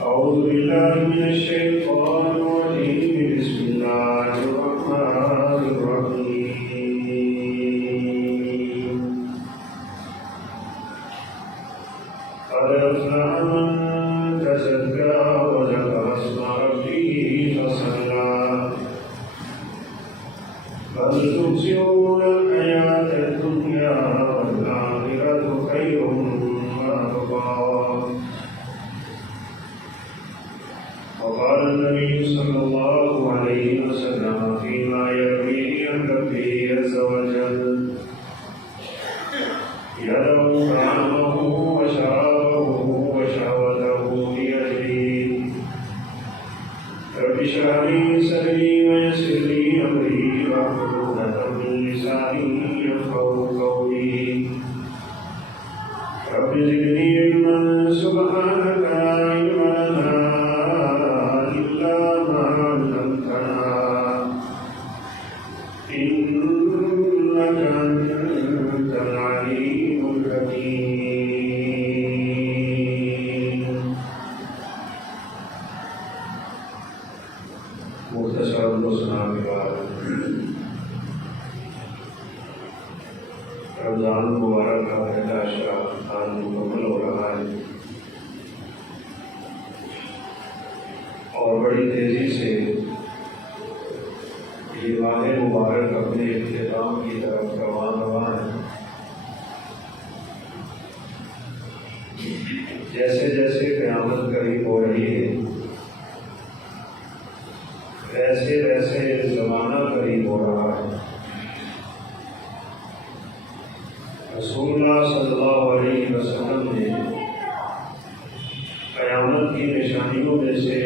أعوذ بالله من الشيطان الرجيم بسم الله الرحمن الرحيم قد أفلح من تزكى وذكر اسم ربه فصلى بل تؤثرون الحياة الدنيا والآخرة خير وأبقى وقال النبي صلى الله عليه وسلم فيما يرويه عن ربه عز وجل يدعو طعامه وشرابه وشهوته بيده رب اشرح لي صدري ويسر لي امري واحلل عقدة من لساني يفقهوا قولي رب زدني علما سبحانك لا علم لنا إلا ما علمتنا إنك أنت العليم الحكيم. مختصر السلام کے بعد رمضان مبارک کا پہلا عشرہ آج مکمل ہو رہا ہے اور بڑی تیزی سے یہ ماہ مبارک اپنے اختتام کی طرف رواں ہے. جیسے جیسے قیامت قریب ہو رہی ہے ویسے ویسے زمانہ قریب ہو رہا ہے. رسول اللہ صلی اللہ علیہ وسلم نے قیامت کی نشانیوں میں سے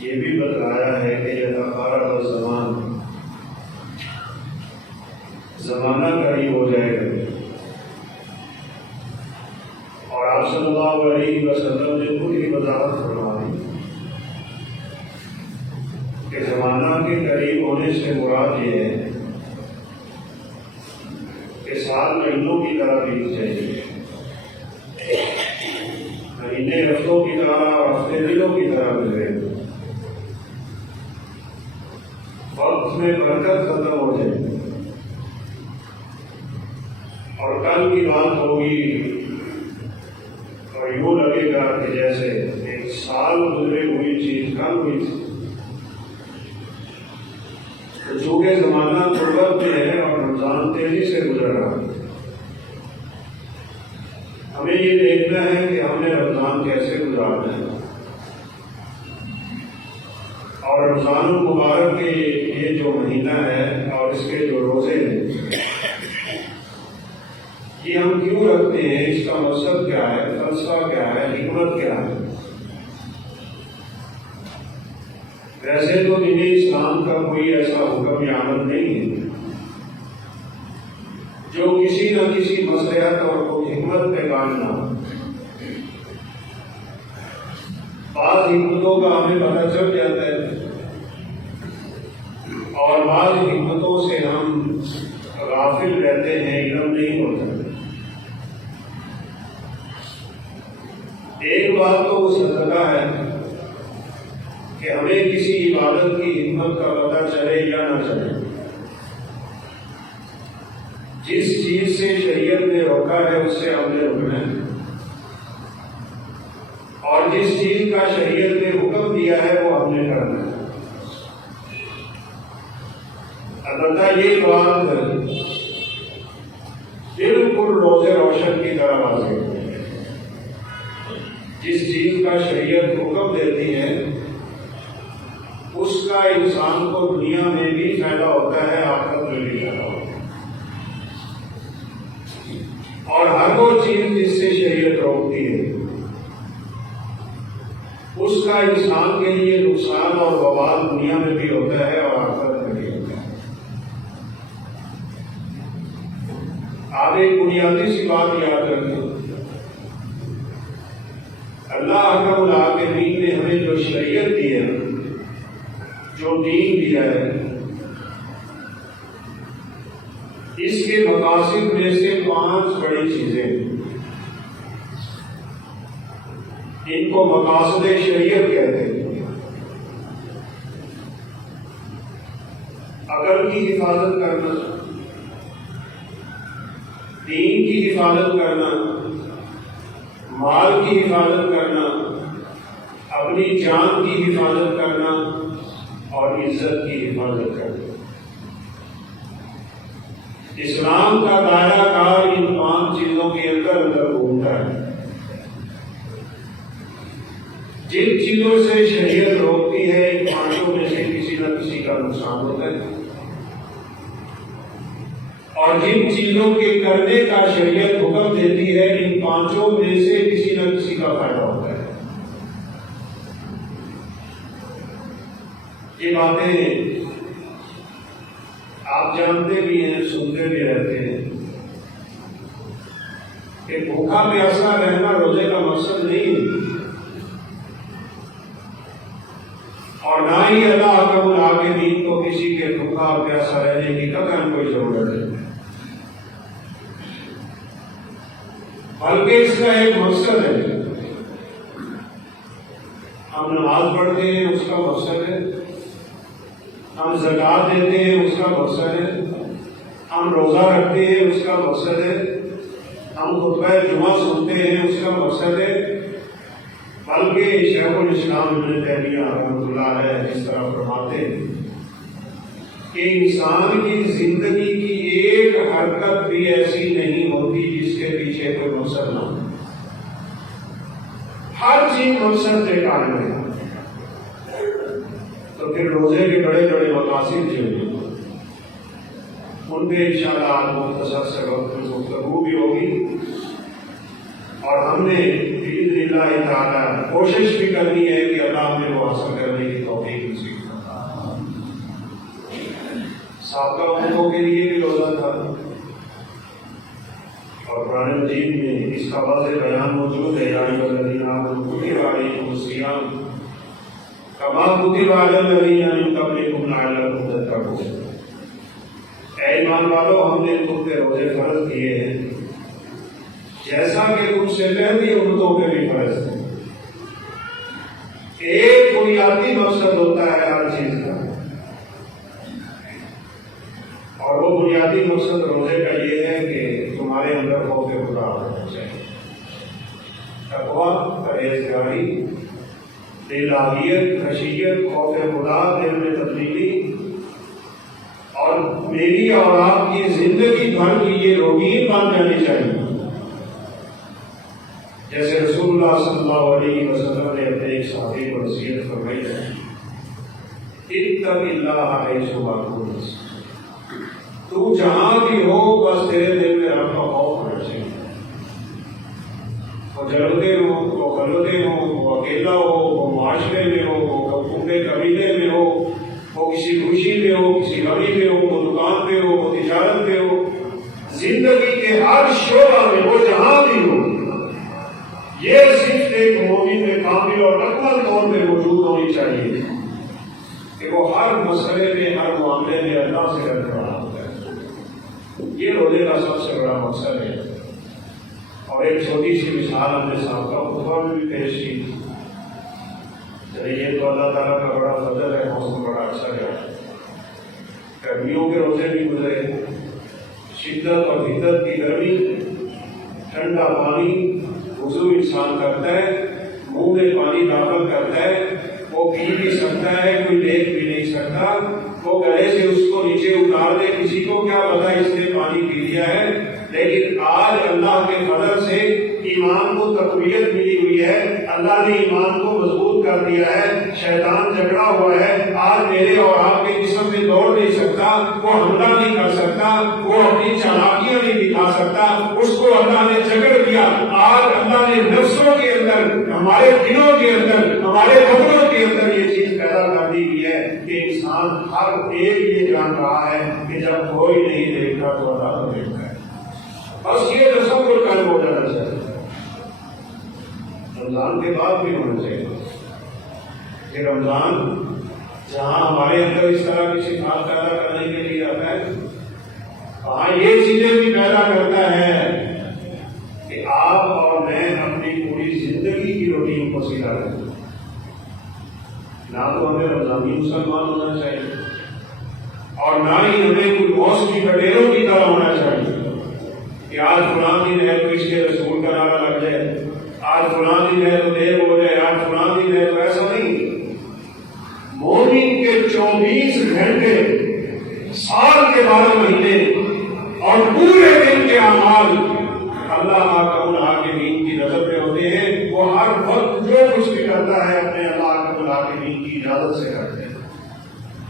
یہ بھی بتلایا ہے کہ یتقارب الزمان، زمانہ قریب ہو جائے گا. اور آپ صلی اللہ علیہ وسلم نے خود ہی وضاحت فرمائی کہ زمانہ کے قریب ہونے سے مراد یہ ہے کہ سال مہینوں کی طرح بیت جائے گی، مہینے ہفتوں کی طرح اور ہفتے دنوں کی طرح گزرے گا. وقت میں برکت ختم ہو جائے گی اور کل کی بات ہوگی اور یوں لگے گا کہ جیسے ایک سال گزرے ہوئی چیز کل ہوئی تھی. چونکہ زمانہ غربت میں ہے اور رمضان تیزی سے گزر رہا ہے، ہمیں یہ دیکھنا ہے کہ ہم نے رمضان کیسے گزارنا ہے. اور رمضان المبارک کے یہ جو مہینہ ہے اور اس کے جو روزے ہیں یہ ہم کیوں رکھتے ہیں، اس کا مقصد کیا ہے، فلسفہ کیا ہے، حکمت کیا ہے. ویسے تو دین اسلام کا کوئی ایسا حکم یا عمل نہیں ہے جو کسی نہ کسی مصلحت اور حکمت پہ کام نہ ہو. بعض حکمتوں کا ہمیں پتہ چل جاتا ہے اور بعض حکمتوں سے ہم غافل رہتے ہیں، علم نہیں ہوتا. ایک بات تو سچتا ہے کہ ہمیں کسی عبادت کی حکمت کا پتہ چلے یا نہ چلے، جس چیز سے شریعت نے روکا ہے اس سے ہم نے رکنا ہے اور جس چیز کا شریعت نے حکم دیا ہے وہ ہم نے کرنا ہے. البتہ یہ بات بالکل روزے روشن کی طرح واضح ہے، جس چیز کا شریعت حکم دیتی ہے اس کا انسان کو دنیا میں بھی فائدہ ہوتا ہے، آخرت میں بھی فائدہ ہوتا ہے. اور ہر وہ چیز جس سے شریعت روکتی ہے اس کا انسان کے لیے نقصان اور وبال دنیا میں بھی ہوتا ہے اور آخرت میں بھی ہوتا ہے. آپ ایک بنیادی سی بات یاد رکھیں، اللہ رب العالمین نے ہمیں جو شریعت دی ہے، جو دین دیا ہے، اس کے مقاصد میں سے 5 بڑی چیزیں. ان کو مقاصد شریعت کہتے ہیں۔ عقل کی حفاظت کرنا، دین کی حفاظت کرنا، مال کی حفاظت کرنا، اپنی جان کی حفاظت کرنا اور عزت کی حفاظت کرنا۔ اسلام کا دائرہ کار ان 5 چیزوں کے اندر گھومتا ہے۔ جن چیزوں سے شریعت روکتی ہے ان 5 میں سے کسی نہ کسی کا نقصان ہوتا ہے، اور جن چیزوں کے کرنے کا شریعت حکم دیتی ہے ان 5 میں سے کسی نہ کسی کا فائدہ ہوتا ہے۔ یہ باتیں آپ جانتے بھی ہیں، سنتے بھی رہتے ہیں کہ بھوکا پیاسا رہنا روزے کا مقصد نہیں ہے، اور نہ ہی اللہ حکم العالمین دین کو کسی کے بھوکا پیاسا رہنے کی قطعاً کوئی ضرورت ہے، بلکہ اس کا ایک مقصد ہے۔ ہم نماز پڑھتے ہیں اس کا مقصد ہے، ہم زکوٰۃ دیتے ہیں اس کا مقصد ہے، ہم روزہ رکھتے ہیں اس کا مقصد ہے، ہم خطبہ جمعہ سنتے ہیں اس کا مقصد ہے، بلکہ شیخ الاسلام ابن تیمیہ رحمۃ اللہ علیہ اس طرح فرماتے ہیں کہ انسان کی زندگی کی ایک حرکت بھی ایسی نہیں ہوتی جس کے پیچھے کوئی مقصد نہ ہو، ہر چیز مقصد سے قائم ہے۔ تو پھر روزے کے بڑے بڑے مقاصد جو ہیں ان پہ انشاءاللہ آج مختصر سے وقت میں گفتگو بھی ہوگی، اور ہم نے باذن اللہ تعالی کوشش بھی کرنی ہے کہ اللہ ہمیں وہ حاصل کرنے کی توفیق نصیب فرمائے۔ سابقہ امتوں کے لیے بھی روزہ تھا، اور قرآن مجید میں اس کا واضح بیان موجود ہے، یا ایھا الذین آمنوا کتب علیکم الصیام کما کتب علی الذین من قبلکم لعلکم تتقون۔ اے ایمان والو، ہم نے تم پہ روزے فرض کیے ہیں جیسا کہ تم سے پہلی امتوں پہ بھی فرض ہے۔ ایک بنیادی مقصد ہوتا ہے ہر چیز کا، اور وہ بنیادی مقصد روزے کا یہ ہے کہ تمہارے اندر خوف خدا ہونا چاہیے، تقویٰ، پرہیزگاری، الہیت، خشیت، خوف خدا، دل میں تبدیلی، اور میری اور آپ کی زندگی بھر کی یہ روٹین بن جانی چاہیے۔ جیسے رسول اللہ صلی اللہ علیہ وسلم نے اپنے ایک صحابی کو نصیحت فرمائی ہے، اتق اللہ حیث ما کنت، تو جہاں بھی ہو بس تیرے دل میں رب کا خوف ہونا چاہیے۔ وہ جلدے ہو، وہ خلوتیں ہو، وہ اکیلا ہو، وہ معاشرے میں ہو، وہ پورے قبیلے میں ہو، وہ کسی خوشی میں ہو، کسی غمی میں ہو، وہ دکان پہ ہو، وہ تجارت پہ ہو، زندگی کے ہر شعبہ میں وہ جہاں بھی ہو، یہ صرف ایک مومن میں کامل اور اکمل طور پہ موجود ہونی چاہیے کہ وہ ہر مسئلے میں، ہر معاملے میں اللہ سے ڈر رہا ہوتا ہے۔ یہ روزے کا سب سے بڑا مقصد ہے۔ اور ایک چھوٹی سی مثال ہم نے سابقہ خطبہ میں بھی پیش کی، یہ تو اللہ تعالیٰ کا بڑا فضل ہے، موسم بڑا اچھا گیا، گرمیوں کے روزے بھی گزرے، شدت اور حدت کی گرمی، ٹھنڈا پانی وضو انسان کرتا ہے، منہ میں پانی داخل کرتا ہے، وہ پی بھی سکتا ہے، کوئی دیکھ بھی نہیں سکتا، وہ گلے سے اس کو نیچے اتار دے، کسی کو کیا پتا اس نے پانی پی لیا ہے۔ لیکن آج اللہ کے فضل سے ایمان کو تقویت ملی ہوئی ہے، اللہ نے ایمان کو مضبوط کر دیا ہے، شیطان جھگڑا ہوا ہے، آج میرے اور آپ کے جسم میں دوڑ نہیں سکتا، وہ حملہ نہیں کر سکتا، وہ اپنی چالاکیاں نہیں دکھا سکتا، اس کو اللہ نے جھگڑ دیا۔ آج اللہ نے نفسوں کے اندر، ہمارے دلوں کے اندر، ہمارے کپڑوں کے اندر یہ چیز پیدا کر دی گئی ہے کہ انسان ہر ایک یہ جان رہا ہے کہ جب کوئی نہیں دیکھتا تو اللہ تو دیکھتا ہے۔ بس یہ تصور قائم ہو جانا چاہیے، رمضان کے بعد بھی ہونا چاہیے کہ رمضان جہاں ہمارے اندر اس طرح کی صفات پیدا کرنے کے لیے آتا ہے، وہاں یہ چیزیں بھی پیدا کرتا ہے کہ آپ اور میں اپنی پوری زندگی زندگی کی روٹین کو سیدھا کریں. نہ تو ہمیں رمضانی مسلمان ہونا چاہیے اور نہ ہی ہمیں کوئی موسمی بٹیروں کی طرح ہونا چاہیے کہ آج فلاں دن ہے تو اس کے رسول کا نعرہ لگ جائے, آج فلاں دن ہے تو دیر ہو جائے, آج فلاں دن ہے تو ایسا نہیں. مومن کے 24 گھنٹے, سال کے 12 مہینے اور پورے دن کے اعمال اللہ حاکم الحاکمین کی نظر میں ہوتے ہیں. وہ ہر وقت جو کچھ بھی کرتا ہے اپنے اللہ حاکم الحاکمین کی اجازت سے کرتے ہیں.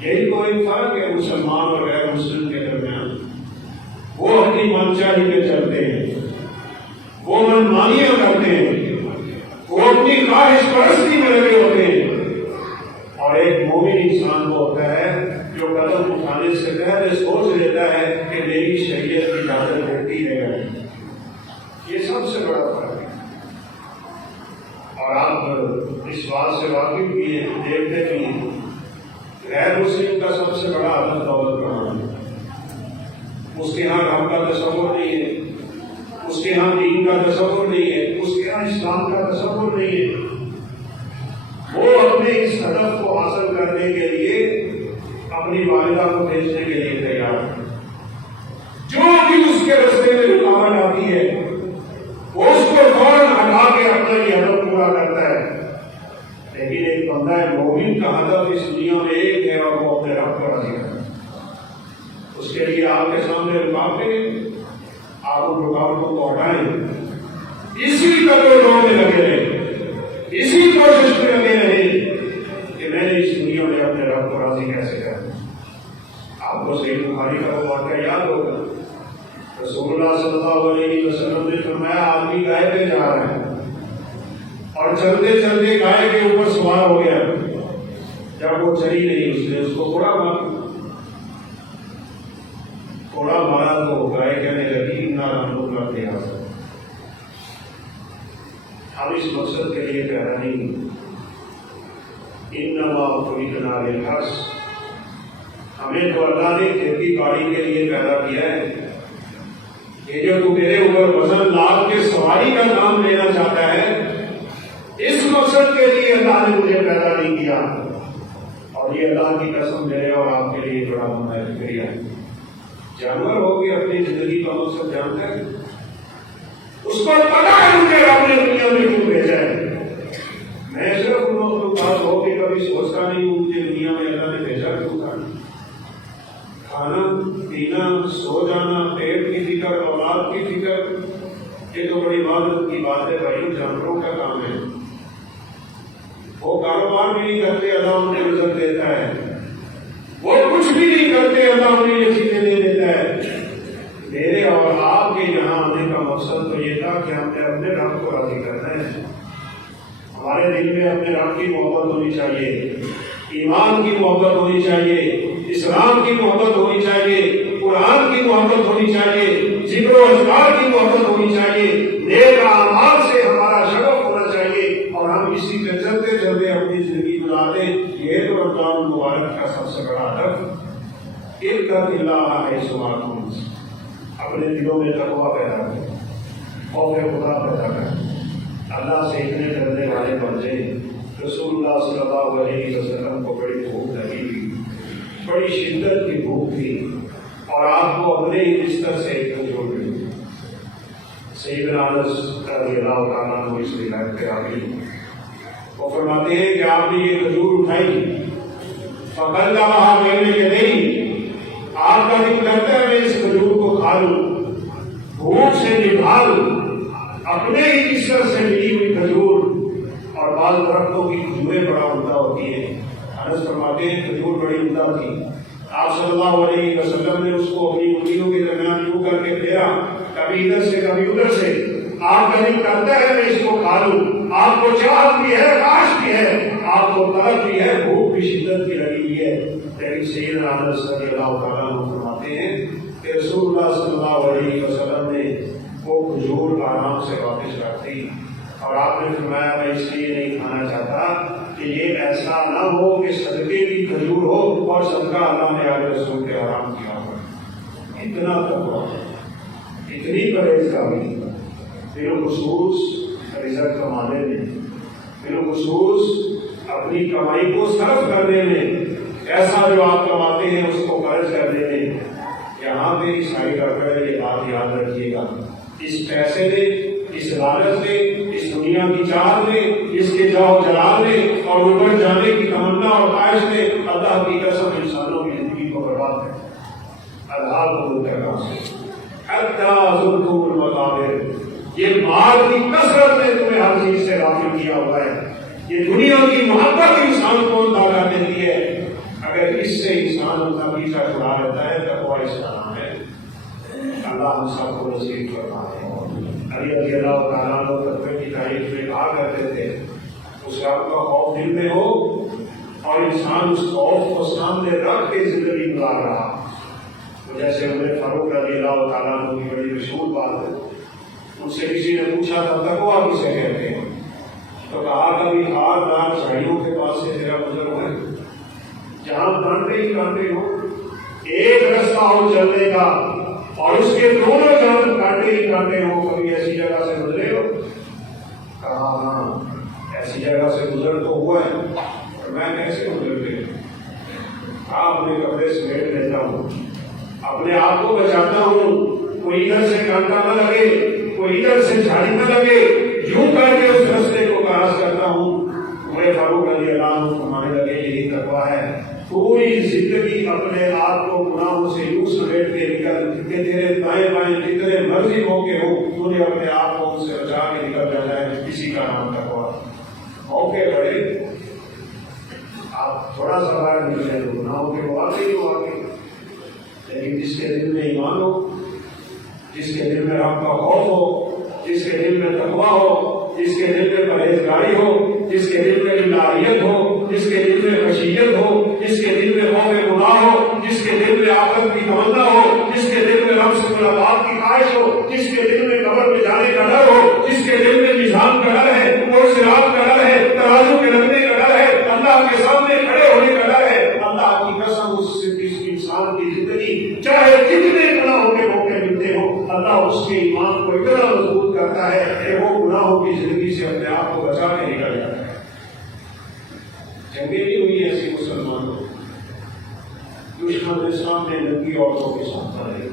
یہی تو ایک فرق ہے مسلمان اور غیر مسلم کے درمیان. وہ اپنی منچاہی پہ چلتے ہیں, وہ منمانیاں کرتے ہیں, وہ اپنی خواہش پرستی میں لگے ہوتے ہیں. اور ایک مومن انسان کو ہوتا ہے جو قدم اٹھانے سے پہلے سوچ لیتا ہے کہ میری شریعت کی اجازت دیتی ہے. یہ سب سے بڑا فرق ہے. اور آپ اس بات سے واقف بھی ہیں, دیکھتے بھی ہیں, غیر مسلم کا سب سے بڑا عدد دولت کہاں ہے. اس کے ہاں رب کا تصور نہیں ہے, اس کے ہاں دین کا تصور نہیں ہے, اس کے ہاں اسلام کا تصور نہیں ہے. وہ اپنے اس ہدف کو حاصل کرنے کے لیے اپنی والدہ کو بھیجنے کے لیے تیار ہے. جو بھی اس کے رستے میں رکاوٹ آتی ہے وہ اس کو فوراً ہٹا کے اپنا یہ ہدف پورا کرتا ہے. لیکن ایک بندہ مومن کا ہدف اس دنیا میں ایک ہے اور وہ اپنے رب کو راضی کرتا ہے. اس کے لیے آپ کے سامنے رکاوٹیں, آپ ان رکاوٹوں کو ہٹائیں. اسی قدروں میں لگے رہے, اسی کوشش میں لگے رہے کہ میں نے اس دنیا میں اپنے رب کو راضی کیسے کروں. آپ کو صحیح بخاری کا وہ واقعہ یاد ہوگا. رسول اللہ صلی اللہ علیہ وسلم نے فرمایا آدمی گائے پہ جا رہا ہے اور چلتے چلتے گائے کے اوپر سوار ہو گیا. جب وہ چلی نہیں اس نے اس کو تھوڑا مارا تو گائے کہنے لگی نہ ہم لوگ نہ دے. ہم اس مقصد کے لیے پیدا نہیں, انما خلقنا للحرث, ہمیں تو اللہ نے کھیتی باڑی کے لیے پیدا کیا ہے. یہ جو تو میرے اوپر وزن لاد کے سواری کا نام لینا چاہتا ہے, اس مقصد کے لیے اللہ نے مجھے پیدا نہیں کیا. اور یہ اللہ کی قسم میرے اور آپ کے لیے بڑا ممنوع فکریہ ہے. جانور ہو کے اپنی زندگی کا مقصد جانتا ہے, اس کو پتا ہے مجھے رب نے دنیا میں کیوں بھیجا ہے. میں صرف ان مخلوقات ہو کے کبھی سوچتا نہیں ہوں مجھے دنیا میں اللہ نے بھیجا کیوں تھا. کھانا پینا, سو جانا, پیٹ کی فکر, اولاد کی فکر, یہ تو بڑی عبادت کی بات ہے بھائی. جانوروں کا کام ہے. وہ کاروبار بھی نہیں کرتے, اللہ انہیں رزق دیتا ہے. وہ کچھ بھی نہیں کرتے, اللہ انہیں یہ چیزیں دے دیتا ہے. میرے اور آپ کے یہاں آنے کا مقصد تو یہ تھا کہ ہم نے اپنے رب کو راضی کرنا ہے. ہمارے دل میں اپنے رب کی محبت ہونی چاہیے, ایمان کی محبت ہونی چاہیے, اسلام کی محبت ہونی چاہیے, قرآن کی محبت ہونی چاہیے, ذکر و اذکار کی محبت ہونی چاہیے, نیک اعمال سے ہمارا شغف ہونا چاہیے. اور ہم اسی کے چلتے چلتے اپنی زندگی گزار دیں. یہ تو رمضان مبارک کا سب سے بڑا ہدف. اپنے دلوں میں تقویٰ پیدا کریں, خوف خدا پیدا کریں, اللہ سے اتنے ڈرنے والے بن جائیں. رسول اللہ صلی اللہ علیہ وسلم کو بڑی بھوک لگی تھی, بڑی شدت کی بھوک تھی, اور آپ کو اپنے ہی بستر سے ایک کھجور ملی. سیدنا انس رضی اللہ تعالیٰ عنہ اس روایت کے راوی وہ فرماتے ہیں کہ آپ نے یہ کھجور اٹھائی, فقلبها بین یدیہ, آپ کا دل کرتا ہے میں اس کھجور کو کھا لوں, بھوک سے نبھال. اپنے ہی بستر سے ملی ہوئی کھجور, اور بعض درختوں کی کھجوریں بڑا عمدہ ہوتی ہیں. انس فرماتے ہیں کھجور بڑی عمدہ تھی. آپ صلی اللہ علیہ وسلم نے اس کو اپنی انگلیوں کے درمیان یوں کر کے پھیرا, کبھی ادھر سے کبھی ادھر سے. آپ کا دل کرتا ہے میں اس کو کھا لوں, آپ کو چاہت بھی ہے, خواہش بھی ہے, آپ کو طلب بھی ہے, بھوک بھی شدت بھی لگی ہوئی ہے. لیکن سیدنا انس رضی اللہ تعالیٰ عنہ فرماتے ہیں کہ رسول اللہ صلی اللہ علیہ وسلم نے وہ کھجور آرام سے واپس رکھ دی, اور آپ نے فرمایا میں اس لیے نہیں کھانا چاہتا کہ یہ ایسا نہ ہو کہ صدقے کی کھجور ہو اور صدقہ اللہ نے آگے رسول کے آرام کیا ہو. اتنا تقویٰ, اتنی پرہیزگاری, بالخصوص رزق کمانے میں، بالخصوص اپنی کمائی کو صرف کرنے میں، ایسا جو آپ کماتے ہیں اس کو خرچ کرنے میں، یہاں پہ عیسائی کا ہے، یہ بات یاد رکھیے گا۔ اس پیسے میں، اس لالچ میں، اس دنیا کی چاہت میں، اس کے جاؤ جلال میں اور اوپر جانے کی تمنا اور خواہش میں اللہ کی قسم انسانوں کی زندگی کو برباد ہے۔ اللہ کو کرنا حتیٰ زرتم المقابر، یہ مال کی کثرت نے تمہیں ہر چیز سے غافل کیا ہوا ہے۔ یہ دنیا کی محبت انسان کو داغا دیتی ہے، اگر اس سے انسان اپنا پیچھا چھڑا لیتا ہے تقویٰ اس کا نام ہے۔ اللہ ہم سب کو نصیب فرمائے۔ علی رضی اللہ تعالیٰ عنہ تقوی کی تعریف میں کہا کرتے تھے، اس رب کا خوف دل میں ہو اور انسان اس خوف کو سامنے رکھ کے زندگی گزار رہا، جیسے عمر فاروق رضی اللہ تعالیٰ عنہ کی بڑی مشہور بات ہے، ان سے کسی نے پوچھا تھا تقویٰ کسے کہتے ہیں، تو کہا کبھی خاردار جھاڑیوں کے پاس سے تیرا گزر ہے، جہاں کانٹے ہی کانٹے ہو، ایک رستہ ہو چلنے کا اور اس کے دونوں جانب کانٹے ہی کانٹے ہو، کبھی ایسی جگہ سے گزرے ہو؟ کہا ہاں ایسی جگہ سے گزر تو ہوا ہے، اور میں کیسے گزرتے ہیں؟ اپنے کپڑے سمیٹ لیتا ہوں، اپنے آپ کو بچاتا ہوں، کوئی ادھر سے کانٹا نہ لگے، کوئی ادھر سے جھاڑی نہ لگے، یوں کر کے اس رستے کو کراس کرتا ہوں۔ عمر فاروق رضی اللہ عنہ فرمانے لگے یہی تقویٰ ہے، پوری زندگی اپنے آپ کو گناہوں سے یوں سمیٹ کے نکل کہ تیرے دائیں بائیں جتنے مرضی موقع ہو تو نے اپنے آپ کو ان سے بچا کے نکل جانا ہے، اسی کا نام تقویٰ۔ موقع بڑے آپ تھوڑا سا باہر نکلے تو گناہوں کے واقعی ہی واقعی، لیکن جس کے دل میں ایمان ہو، جس کے دل میں رب کا خوف ہو، جس کے دل میں تقویٰ ہو، جس کے دل میں پرہیزگاری ہو، جس کے دل میں الہیت ہو، جس کے دل میں خشیت ہو، جس کے دل میں خوف گناہ ہو، جس کے دل میں آخرت کی تمنا ہو، جس کے دل میں رب سے ملاقات کی خواہش ہو، جس کے دل میں قبر میں جانے کا ڈر ہو، جس کے دل میں میزان کا ڈر ہے، اور صراط کا ڈر ہے، ترازو کے لگنے کا ڈر ہے، اللہ کے سامنے کھڑے ہونے کا ڈر ہے، اللہ کی قسم اس انسان کی زندگی چاہے کتنے گناہوں کے موقع ملتے ہو، اللہ اس کے ایمان کو اتنا مضبوط کرتا ہے کہ وہ گناہوں کی زندگی سے اپنے آپ کو بچا کے نکل جاتا ہے۔ جنگیں نہیں ہوئی ایسی مسلمانوں، دشمن اسلام نے ننگی عورتوں کے ساتھ لڑائی،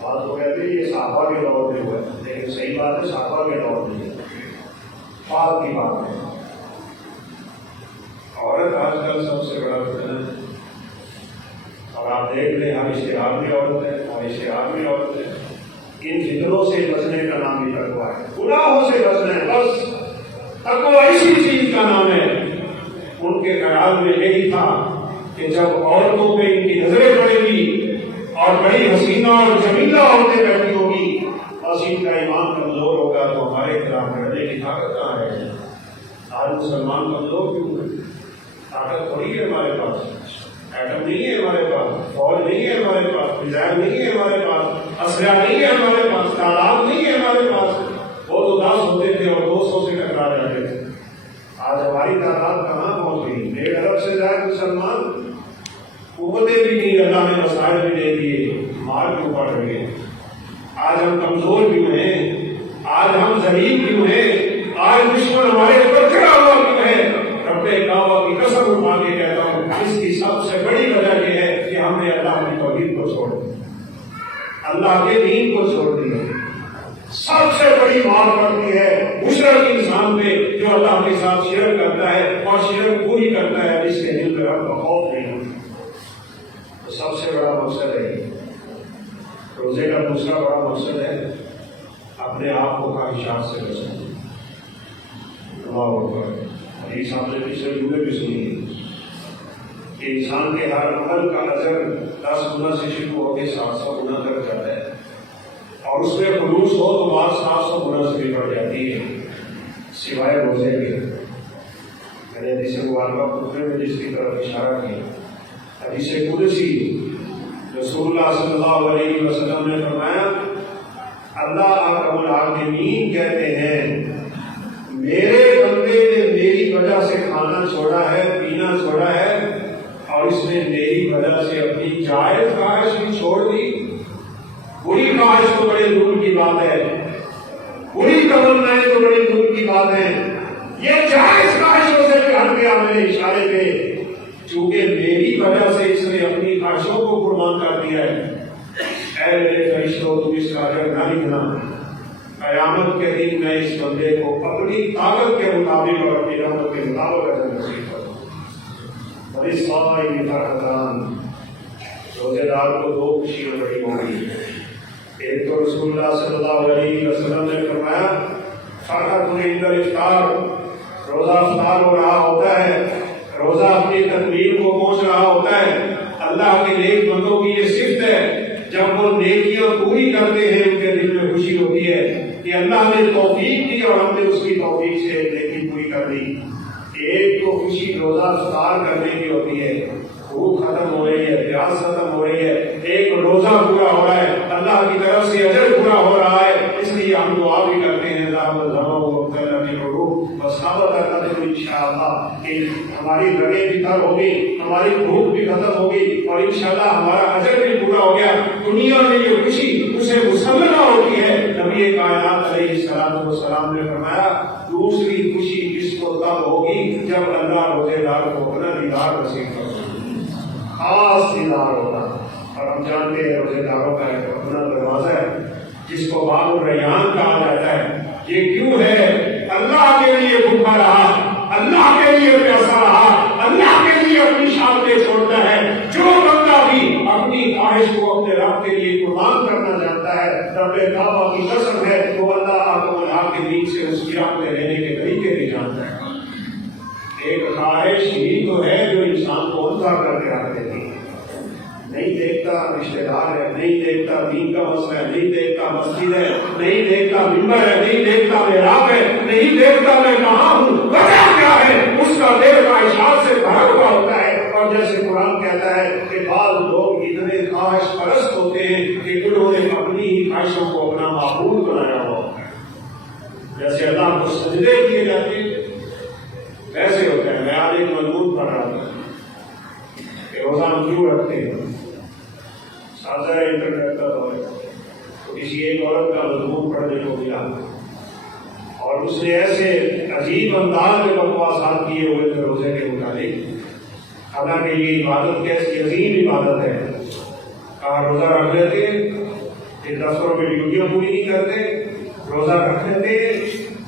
بات تو کہتے ہیں یہ صحابہ کے دور میں ہوا ہے، لیکن صحیح بات ہے صحابہ کے دور میں بعد کی بات ہے۔ عورت آج کل سب سے بڑا فتنہ ہے، اور آپ دیکھ لیں ہر اشتہار میں عورت ہے، ہر اشتہار میں عورت ہے۔ ان فتنوں سے بچنے کا نام ہی تقویٰ ہے، گناہوں سے بچنا ہے، بس تقویٰ اسی چیز کا نام ہے۔ ان کے خیال میں یہی تھا کہ جب عورتوں پہ ان کی نظریں پڑیں گی اور بڑی حسینہ اور جمیلہ عورتیں بیٹھی ہوگی، بس ان کا ایمان کمزور ہوگا تو ہمارے خلاف لڑنے کی طاقت کہاں ہے؟ آج مسلمان کمزور کیوں ہے؟ طاقت تھوڑی ہے ہمارے پاس، ایٹم نہیں ہے ہمارے پاس، فوج نہیں ہے ہمارے پاس، میزائل نہیں ہے ہمارے پاس، اسلحہ نہیں ہے ہمارے پاس، تعداد نہیں ہے ہمارے پاس۔ وہ تو 10 ہوتے تھے اور 200 سے ٹکرا جاتے تھے، آج ہماری تعداد کہاں پہنچ گئی؟ 1.5 ارب سے زائد مسلمان، قوتیں بھی نہیں، اللہ نے وسائل بھی دے دیے، مار کیوں پڑ رہے ہیں؟ آج ہم کمزور کیوں ہیں؟ آج ہم ضعیف کیوں ہیں؟ آج دشمن ہمارے اوپر چڑھا ہوا کیوں ہے؟ رب کعبہ کی قسم اٹھا کے کہتا ہوں اس کی سب سے بڑی وجہ یہ ہے کہ ہم نے اللہ کی توحید کو چھوڑ دیا، اللہ کے دین کو چھوڑ دیا۔ سب سے بڑی مار پڑتی ہے مشرک انسان پہ جو اللہ کے ساتھ شرک کرتا ہے اور شرک پوری کرتا ہے، جس کے دل میں رب کا خوف نہیں ہوتا۔ تو سب سے بڑا مقصد ہے روزے کا، دوسرا بڑا مقصد ہے اپنے آپ کو خواہشات سے بچانا۔ اللہ اکبر۔ حدیث آپ نے پچھلے جمعے بھی سنی ہے کہ انسان کے ہر عمل کا اجر 10 گنا سے شروع ہو کے 700 گنا تک جاتا ہے، اور اس میں خلوص ہو تو بات 700 گنا سے بھی بڑھ جاتی ہے، سوائے روزے کے۔ میں نے حدیث مبارکہ خطبے میں جس کی طرف اشارہ کیا، حدیث قدسی، رسول اللہ صلی اللہ علیہ وسلم نے فرمایا، اللہ اکرم العالمین کہتے ہیں میرے بندے نے میری وجہ سے کھانا چھوڑا ہے، پینا چھوڑا ہے، اور اس نے میری وجہ سے اپنی جائز خواہش بھی چھوڑ دی۔ بری خواہش تو بڑے دور کی بات ہے، بری تمنائیں تو بڑی دور کی بات ہے، یہ جائز خواہشوں سے ہٹ گیا میرے اشارے پہ، چونکہ میری وجہ سے اس نے اپنی خواہشوں کو قربان کر دیا ہے۔ اے میرے فرشتوں، تم اس کا اجر نہ لکھنا، قیامت کے دن میں اس بندے کو اپنی طاقت کے مطابق اور اپنی رحمت کے مطابق اجر نصیب کروں۔ اور اس صائم فرحتان، روزے دار کو دو خوشیاں بڑی ہوگی۔ ایک تو رسول اللہ صلی اللہ علیہ وسلم نے فرمایا فرحت عند الافطار، روزہ افطار ہو رہا ہوتا ہے، روزہ اپنی تکمیل کو پہنچ رہا ہوتا ہے۔ اللہ کے نیک بندوں کی یہ صفت ہے، جب وہ نیکیاں پوری کرتے ہیں ان کے دل میں خوشی ہوتی ہے کہ اللہ نے توفیق دی اور ہم نے اس کی توفیق سے نیکی پوری کر دی۔ ایک تو خوشی روزہ افطار کرنے کی ہوتی ہے، بھوک ختم ہو رہی ہے، پیاس ختم ہو رہی ہے، ایک روزہ پورا ہو رہا ہے، اللہ کی طرف سے اجر پورا ہو رہا ہے، اس لیے ہم دعا بھی کرتے ہیں انشاءاللہ کہ ہماری رگیں بھی تر ہوگی، ہماری بھوک بھی ختم ہوگی اور انشاءاللہ ہمارا اجر بھی پورا ہو گیا۔ دنیا میں یہ خوشی اسے مسلمہ ہوتی ہے۔ نبی کائنات علیہ السلام والسلام نے فرمایا دوسری خوشی اس کو تب ہوگی جب اللہ روزے دار کو اپنا دیدار نصیب کرے، خاص دیدار ہوگا۔ اور ہم جانتے ہیں روزے داروں کا ایک اپنا دروازہ ہے جس کو باب الریان کہا جاتا ہے۔ یہ کیوں ہے؟ اللہ کے لیے بھوکا رہا، اللہ کے لیے پیاسا رہا، اللہ کے لیے اپنی شانتیں چھوڑتا ہے۔ جو بندہ بھی اپنی خواہش کو اپنے رب کے لیے قربان کرنا چاہتا ہے، رب کعبہ کی قسم ہے وہ اللہ آدم اللہ کے دین سے اس کی راہ لینے کے طریقے بھی جانتا ہے۔ ایک خواہش ہی تو ہے جو انسان کو اندھا کر کے رکھ دیتی ہے۔ نہیں دیکھتا رشتے دار ہے، نہیں دیکھتا دین کا مسئلہ ہے، نہیں دیکھتا مسجد ہے، نہیں دیکھتا ممبر ہے، نہیں دیکھتا محراب ہے، نہیں دیکھتا میں کہاں ہوں، وجہ کیا ہے؟ اس کا دل خواہشات سے بھرا ہوا ہوتا ہے۔ اور جیسے قرآن کہتا ہے کہ بعض لوگ اتنے خواہش پرست ہوتے ہیں کہ انہوں نے اپنی ہی خواہشوں کو اپنا معبود بنایا ہوا ہوتا ہے۔ جیسے اللہ کو سجدے کیے جاتے ہیں ویسے ہوتا ہے۔ میں آج ایک مضمون پڑھ رہا تھا کہ روزہ ہم کیوں رکھتے ہیں، سازہ انٹرنیٹ کا دور ہے، تو کسی ایک عورت کا مضمون پڑھنے کو ملا اور اس نے ایسے عجیب انداز میں بکواسات کیے ہوئے تھے روزے کے متعلق۔ حالانکہ یہ عبادت کیسی عظیم عبادت ہے، کہا روزہ رکھ لیتے کہ دفتروں میں ڈیوٹیاں پوری نہیں کرتے، روزہ رکھ لیتے،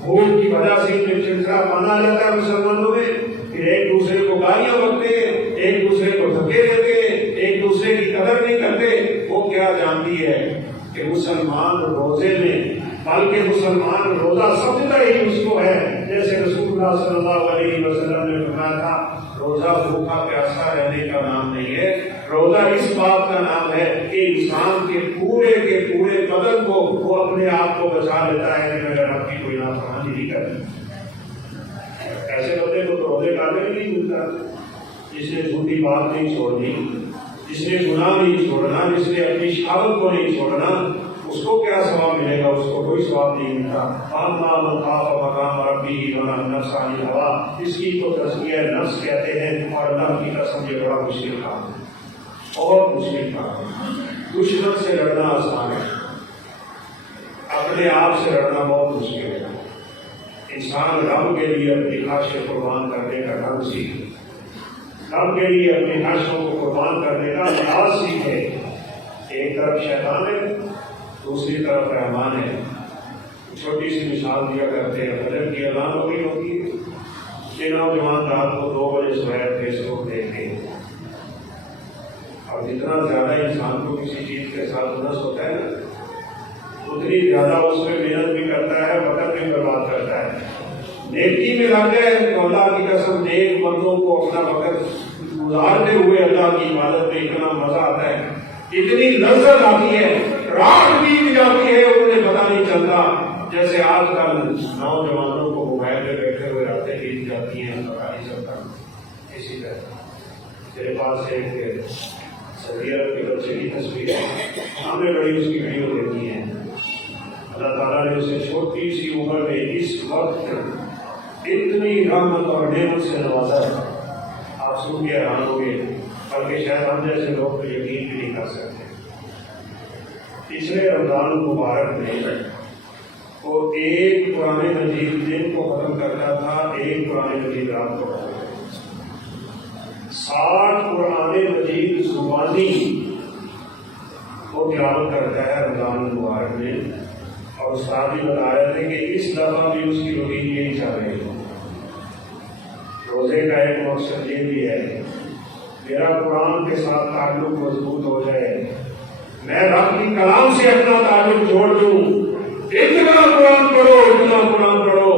بھوک کی وجہ سے چڑچڑا پانا آ جاتا ہے مسلمانوں میں، پھر ایک دوسرے کو گالیاں بکتے، ایک دوسرے کو دھکے دیتے، ایک دوسرے کی قدر نہیں کرتے۔ وہ کیا جانتی ہے کہ مسلمان روزے میں، بلکہ مسلمان روزہ سمجھتا ہی اس کو ہے، جیسے رسول اللہ صلی اللہ علیہ وسلم نے فرمایا تھا روزہ بھوکا پیاسا رہنے کا نام نہیں ہے، روزہ اس بات کا نام ہے کہ انسان کے پورے بدن کو وہ اپنے آپ کو بچا لیتا ہے کہ اگر آپ کی کوئی نافرمانی نہیں کرتی۔ ایسے بندے کو تو روزے کا نہیں ملتا جس نے جھوٹی بات نہیں چھوڑنی، جس نے گناہ نہیں چھوڑنا، جس نے اپنی شہوت کو نہیں چھوڑنا، اس کو کیا ثواب ملے گا؟ اس کو کوئی ثواب نہیں ملتا۔ فَأَمَّا مَنْ خَافَ مَقَامَ رَبِّهِ وَنَهَى النَّفْسَ عَنِ الْهَوَىٰ، اس کی تو تزکیہ نفس کہتے ہیں، اور اللہ کی قسم یہ بڑا مشکل کام ہے، بہت مشکل کام ہے۔ دشمن سے لڑنا آسان ہے، اپنے آپ سے لڑنا بہت مشکل ہے۔ انسان رب کے لیے اپنی خواہشیں قربان کرنے کا ڈھنگ سیکھے، رب کے لیے اپنی خواہشوں کو قربان کرنے کا انداز سیکھے۔ ایک طرف شیطان ہے، دوسری طرف رحمان ہے۔ چھوٹی سی مثال دیا کرتے ہیں، فجر کی اذان ہو گئی ہوتی ہے، یہ نوجوان رات کو 2 بجے صبح فیس بک دیکھتے ہیں، اور جتنا زیادہ انسان کو کسی چیز کے ساتھ انس ہوتا ہے نا، اتنی زیادہ اس میں محنت بھی کرتا ہے، وقت بھی برباد کرتا ہے۔ نیکی میں لگ جائے تو اللہ کی قسم نیک بندوں کو اپنا وقت گزارتے ہوئے اللہ کی عبادت میں اتنا مزہ آتا ہے، اتنی لذت آتی ہے، رات بیت جاتی ہے انہیں پتہ نہیں چلتا۔ جیسے آج کل نوجوانوں کو موبائل پہ بیٹھے ہوئے راتیں بیت جاتی ہیں، پتہ نہیں چلتا۔ اسی طرح میرے پاس ایک سعودی عرب کے بچے کی تصویر ہے، ہم نے بڑی اس کی ویڈیو دیکھی ہے۔ اللہ تعالیٰ نے اسے چھوٹی سی عمر میں اس وقت اتنی رحمت اور نعمت سے نوازا ہے، آپ سن کے حیران ہوں گے، بلکہ شاید ہم جیسے لوگ تو یقین بھی نہیں کر سکتے۔ پچھلے رمضان المبارک میں وہ ایک قرآن مجید دن کو ختم کرتا تھا، ایک قرآن مجید رات کو ختم کرتا تھا۔ 60 قرآن مجید زبانی وہ تلاوت کرتا ہے رمضان المبارک میں، اور ساتھ ہی بتا رہے تھے کہ اس دفعہ بھی اس کی روٹین یہی چل رہی ہے۔ روزے کا ایک مقصد یہ بھی ہے میرا قرآن کے ساتھ تعلق مضبوط ہو جائے، میں رب کی کلام سے اپنا تعلق جوڑ دوں، اتنا قرآن پڑھو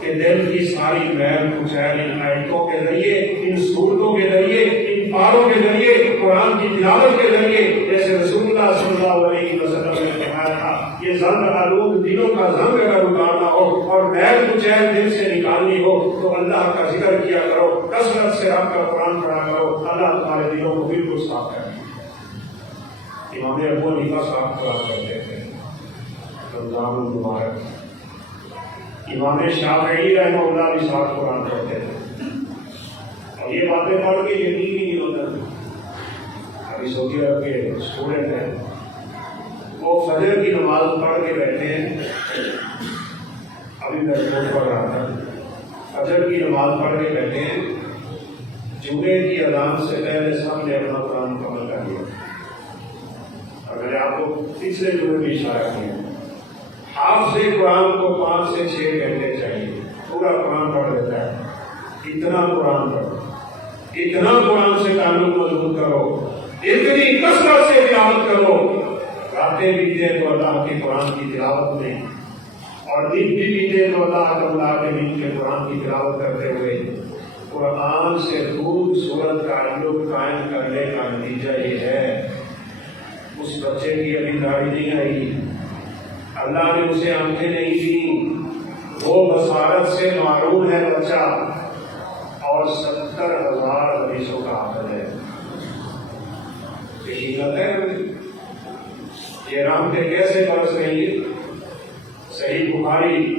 کہ دل کی ساری میل کچیل ان آیتوں کے ذریعے، ان صورتوں کے ذریعے، ان پاروں کے ذریعے، قرآن کی تلاوت کے ذریعے، جیسے رسول اللہ صلی اللہ علیہ وسلم نے فرمایا تھا یہ زنگ آلود دلوں کا زنگ اگر اتارنا ہو اور میل کچیل دل سے نکالنی ہو تو اللہ کا ذکر کیا کرو، کثرت سے رب کا قرآن پڑھا کرو، اللہ تمہارے دلوں کو بالکل صاف کر دے۔ امام ابو حنیفہ صاحب قرآن کرتے تھے رمضان المبارک، امام شافعی رحمہ اللہ بھی صاحب قرآن کرتے تھے، اور یہ باتیں پڑھ کے یقین ہی نہیں ہوتا۔ ابھی سعودی عرب کے اسٹوڈنٹ ہیں، وہ فجر کی نماز پڑھ کے بیٹھے ہیں، ابھی میں رپورٹ پڑھ رہا تھا، فجر کی نماز پڑھ کے بیٹھے ہیں، جمعے کی اذان سے پہلے سب نے اپنا قرآن مکمل کر لیا، اور میں نے آپ کو تیسرے جمعے بھی اشارہ کیا، حافظ قرآن کو 5 سے 6 گھنٹے چاہیے، پورا قرآن پڑھ لیتا ہے، اتنا قرآن پڑھو، اتنا قرآن سے تعلق مضبوط کرو، اتنی کثرت سے تلاوت کرو، راتیں بیتے تو اللہ کے قرآن کی تلاوت میں، اور دن بھی بیتے تو اللہ کے دن کے قرآن کی تلاوت کرتے ہوئے قرآن سے خوبصورت تعلق قائم کرنے کا نتیجہ یہ ہے اس بچے کی ابھی داڑھی نہیں آئی، اللہ نے اسے آنکھیں نہیں دی، وہ بصارت سے معروم ہے بچہ، اور 70,000 حدیثوں کا حافظ ہے۔ یہی غلط ہے، یہ رحمتیں کیسے برس رہی ہیں؟ صحیح بخاری،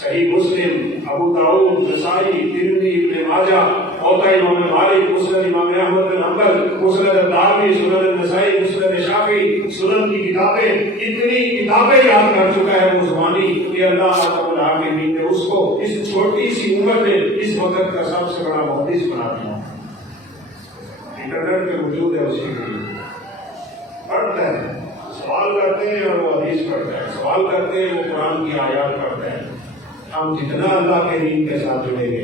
صحیح مسلم، ابو داؤد، نسائی، ترمذی، ابن ماجہ، موطا امام مالک، مسند امام احمد بن حنبل، مسند دارمی، سنن النسائی، مسند شافعی، سنن کی کتابیں، اتنی کتابیں یاد کر چکا ہے وہ زبانی کہ اللہ رب العالمین نے اس کو اس چھوٹی سی عمر میں اس وقت کا سب سے بڑا محدث بنا دیا۔ انٹرنیٹ پہ موجود ہے، اسی کے لیے پڑھتا ہے، سوال کرتے ہیں اور وہ حدیث پڑھتا ہے، سوال کرتے ہیں وہ قرآن کی آیات پڑھتا ہے۔ ہم جتنا اللہ کے دین کے ساتھ جڑیں گے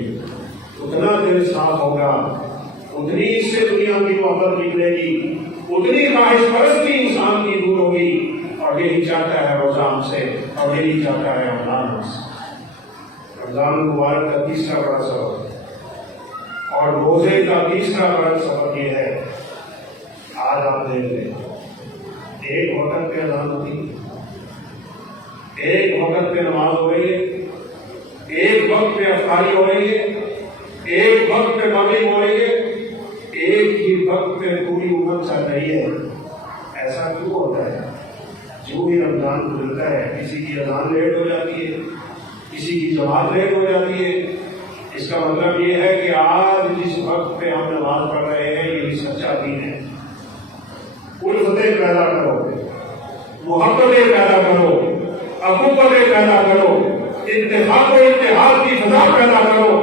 اتنا دل صاف ہوگا، اتنی اس سے دنیا کی محبت نکلے گی، اتنی خواہش پرستی انسان کی دور ہوگی، اور یہی چاہتا ہے روزہ ہم سے، اور یہی چاہتا ہے رمضان ہم سے۔ رمضان مبارک کا تیسرا بڑا سبق اور روزے کا تیسرا بڑا سبق یہ ہے، آج آپ دیکھ لیں ایک وقت پہ اذان ہوتی، ایک وقت پہ نماز ہو رہی ہے، ایک وقت پہ افطاری ہو رہی ہے، ایک وقت پہ مغرب ہو رہی ہے، ایک ہی وقت پہ پوری امت چل رہی ہے۔ ایسا کیوں ہوتا ہے؟ جو بھی رمضان گزرتا ہے کسی کی اذان لیٹ ہو جاتی ہے، کسی کی جماعت لیٹ ہو جاتی ہے، اس کا مطلب یہ ہے کہ آج جس وقت پہ ہم نماز پڑھ رہے ہیں یہی سچا دین ہے۔ الفتیں پیدا کرو، محبتیں پیدا کرو، اخوتیں پیدا کرو، اتفاق و اتحاد کی فضا پیدا کرو۔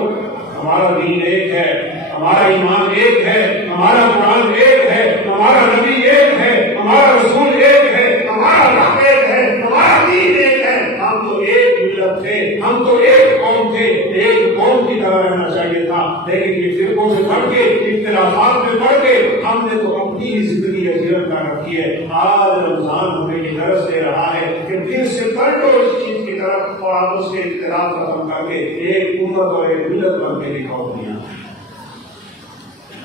ہمارا دین ایک ہے، ہمارا ایمان ایک ہے، ہمارا قرآن ایک ہے، ہمارا نبی ایک ہے، ہمارا رسول ایک ہے، ہمارا رب ایک ہے، ہمارا دین ایک ہے۔ ہم تو ایک ملت تھے، ہم تو ایک قوم تھے، ایک قوم کی طرح رہنا چاہیے تھا، لیکن یہ فرقوں سے بڑھ کے، اختلافات میں بڑھ کے ہم نے تو اپنی ہی زندگی اجرت کر رکھی ہے۔ آج رمضان ہمیں یہ درس دے رہا ہے کہ پھر سے پلٹو اس چیز کی طرف اور آپ اس کے اختلاف ختم کر کے ایک امت اور ایک ملت بن کے دکھاؤ دیا۔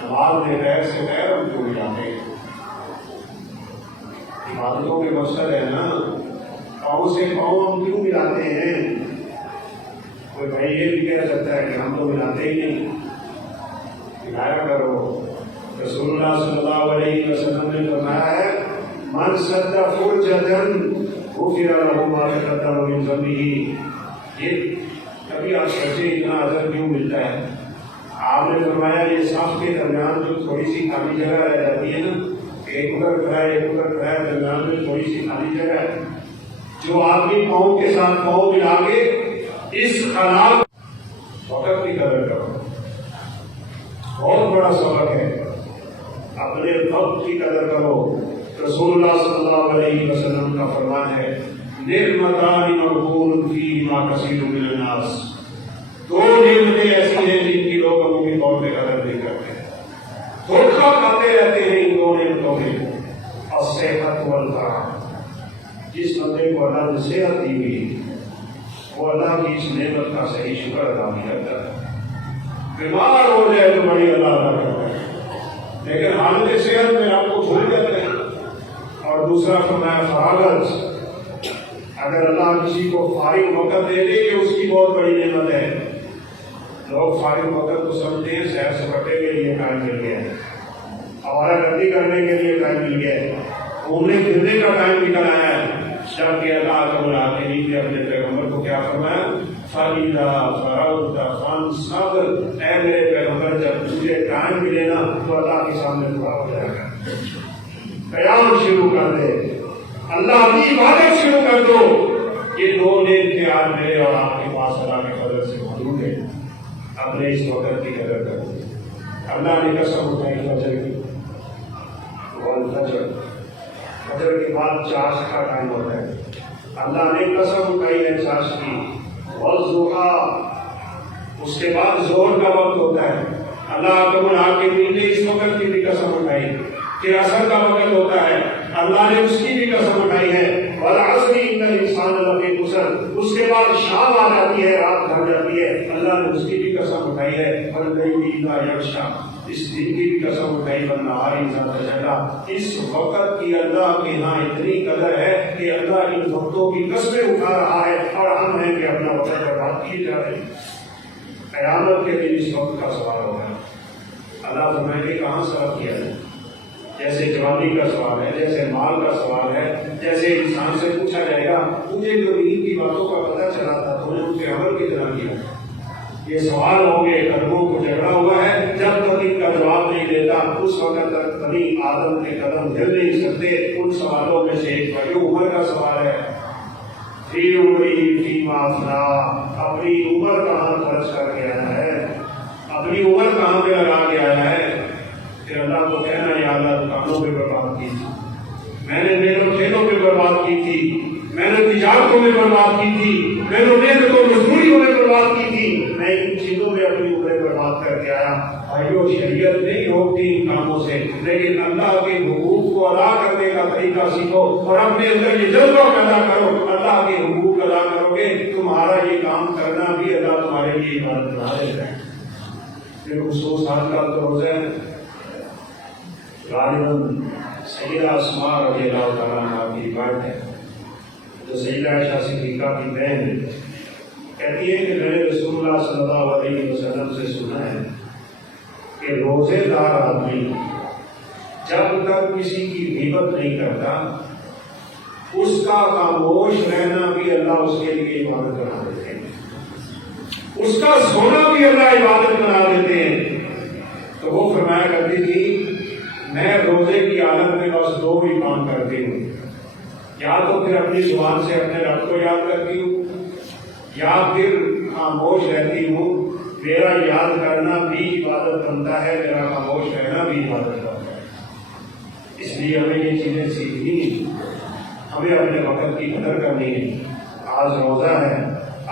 نماز میں غیر سے غیر ہم جڑ جاتے ہیں، عبادتوں کے مقصد ہے نا، قوم سے قوم ہم کیوں ملاتے ہیں؟ کوئی بھائی یہ بھی کہہ سکتا ہے کہ ہم تو ملاتے ہی نہیں، ملایا کرو۔ رسول اللہ صلی اللہ علیہ وسلم نے فرمایا ہے من سد فرجۃ غفر له ما تقدم من ذنبه۔ یہ کبھی آپ سوچیں اتنا اجر کیوں ملتا ہے؟ آپ نے فرمایا یہ صف کے درمیان جو تھوڑی سی خالی جگہ رہ جاتی ہے نا، ایک ادھر کھڑا ہے ایک ادھر کھڑا ہے، درمیان میں تھوڑی سی خالی جگہ ہے، جو آدمی پاؤں کے ساتھ پاؤں ملا کے اس خراب وقت کی قدر کرو. بہت بڑا سبق ہے. اپنے وقت کی قدر کرو. رسول اللہ صلی اللہ علیہ وسلم کا فرمان ہے نعمتان مغبون فیہما کثیر من الناس. دو نعمتیں ایسی ہیں جن کی لوگ عمومی طور پہ قدر نہیں کرتے. دھوکہ کھاتے رہتے ہیں ان دو نعمتوں میں. الصحت والفراغ. جس بندے کو اللہ نے صحت دی ہوئی وہ اللہ کی اس نعمت کا صحیح شکر ادا نہیں کرتا ہے. بیمار ہو جائے تو بڑی اللہ ادا کرتا ہے لیکن حالت صحت میں آپ کو بھول جاتے ہیں. اور دوسرا فرمایا فراغت. اگر اللہ کسی کو فارغ وقت دے دے کہ اس کی بہت بڑی نعمت ہے. لوگ فارغ وقت کو سمجھتے ہیں سیر سپاٹے کے لیے ٹائم مل گیا ہے, آوارہ گردی کرنے کے لیے ٹائم مل گیا ہے, گھومنے پھرنے کا ٹائم نکل آیا ہے. جبکہ اللہ تعالیٰ آتے ہی نے اپنے پیغمبر کو کیا فرمایا فَإِذَا فَرَغْتَ فَانْصَبْ. اے میرے پیغمبر جب تجھے ٹائم ملے نا تو اللہ کے سامنے دعا ہو جائے گا. قیام شروع کر دے, اللہ کی عبادت شروع کر دو. یہ دو نعمتیں آج میرے اور آپ کے پاس اللہ کے فضل سے موجود ہے. اپنے اس وقت کی قدر کرو. اللہ نے قسم اٹھائی فجر کی, والفجر. فجر کے بعد چاش کا ٹائم ہوتا ہے. اللہ نے قسم اٹھائی ہے چاش کی. والضحیٰ. اس کے بعد زہر کا وقت ہوتا ہے. اللہ تمہیں آ کے نے اس وقت کی بھی قسم اٹھائی کہ عصر کا وقت ہوتا ہے. اللہ نے اس کی بھی قسم اٹھائی ہے. والعصر ان الانسان لفی خسر. اس کے بعد شام آ جاتی ہے, رات ڈھل جاتی ہے. اللہ نے اس کی بھی قسم اٹھائی ہے. واللیل اذا یغشی. اس دن کی بھی قسم اٹھائی. والنہار اذا تجلی. اس وقت کی اللہ کے یہاں اتنی قدر ہے کہ اللہ ان وقتوں کی قسمیں اٹھا رہا ہے اور ہم ہیں کہ اپنا وقت برباد کیے جا رہے ہیں. قیامت کے دن اس وقت کا سوال ہوگا. اللہ فرمائے کہ کہاں سوال کیا ہے. جیسے جوانی کا سوال ہے, جیسے مال کا سوال ہے, جیسے انسان سے پوچھا جائے گا تجھے جو دین کی باتوں کا پتہ چلا تھا تو نے ان سے عمل کتنا کیا. یہ سوال ہوں گے. قدموں کو جھگڑا ہوا ہے. جب تک ان کا جواب نہیں دیتا اس وقت تک بنی آدم کے قدم ہل نہیں سکتے. ان سوالوں میں سے ایک بڑی عمر کا سوال ہے. فی عمری فیما افنا. اپنی عمر کہاں خرچ کر کے آیا ہے, اپنی عمر کہاں پہ لگا کے آیا ہے. پھر اللہ کو کہنا یا اللہ دکانوں پہ برباد کی تھی, میں نے میرے کھیلوں پہ برباد کی تھی, میں نے تجارتوں میں برباد کی تھی, میں نے محنتوں مزدوریوں میں برباد کی تھی. میں ان چیزوں میں اپنی عمریں برباد کر کے آیا. بھائیو شریعت نہیں روکتی ان کاموں سے, لیکن اللہ کے حقوق کو ادا کرنے کا طریقہ سیکھو اور اپنے اندر یہ جذبہ پیدا کرو. اللہ کے حقوق ادا کرو گے تمہارا یہ کام کرنا بھی اللہ تمہارے لیے عبادت بنا دیتا ہے. پھر خصوص آج کل تو روزہ غالباً سیدہ اسماء رضی اللہ تعالیٰ عنہ کی روایت ہے جو سیدہ عائشہ صدیقہ کی بہن کہتی ہے کہ میں نے رسول اللہ صلی اللہ علیہ وسلم سے سنا ہے کہ روزے دار آدمی جب تک کسی کی غیبت نہیں کرتا اس کا خاموش رہنا بھی اللہ اس کے لیے عبادت بنا دیتے ہیں, اس کا سونا بھی اللہ عبادت بنا دیتے ہیں. تو وہ فرمایا کرتی تھی میں روزے کی حالت میں بس دو ہی کام کرتی ہوں, یا تو پھر اپنی زبان سے اپنے رب کو یاد کرتی ہوں یا پھر خاموش رہتی ہوں. میرا یاد کرنا بھی عبادت بنتا ہے, میرا خاموش رہنا بھی عبادت بنتا ہے. اس لیے ہمیں یہ چیزیں سیکھنی ہیں, ہمیں اپنے وقت کی قدر کرنی ہے. آج روزہ ہے,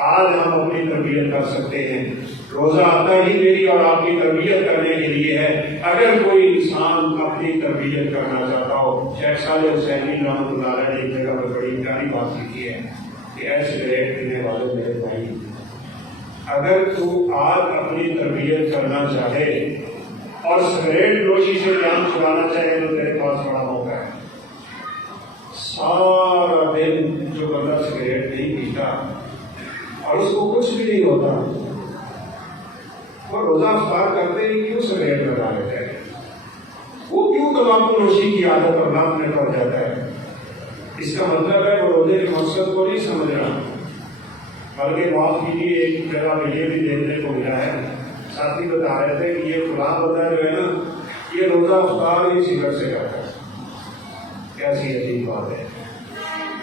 آج ہم اپنی تربیت کر سکتے ہیں. روزہ آتا ہی میری اور آپ کی تربیت کرنے کے لیے ہے. اگر کوئی انسان اپنی تربیت کرنا چاہتا ہو, شیخ صالح حسینی رحمۃ اللہ علیہ نے ایک جگہ پر بڑی پیاری بات لکھی ہے کہ اے سگریٹ پینے والے میرے بھائی, اگر تو آج اپنی تربیت کرنا چاہے اور سگریٹ نوشی سے جان چھڑانا چاہے تو تیرے پاس بڑا موقع ہے. سارا دن جو بندہ سگریٹ نہیں پیتا اور اس کو کچھ بھی نہیں ہوتا, وہ روزہ افطار کرتے ہی کیوں سگریٹ لگا لیتے ہیں, وہ کیوں تمباکو نوشی کی عادت اور نام میں پڑ جاتا ہے. اس کا مطلب ہے وہ روزے کے مقصد کو نہیں سمجھ رہا. بلکہ معاف کیجیے ایک جگہ پہ یہ بھی دیکھنے کو ملا ہے, ساتھی بتا رہے تھے کہ یہ فلاں بندہ جو ہے نا یہ روزہ افطار ہی سگریٹ سے کرتا ہے. کیسی عجیب بات ہے.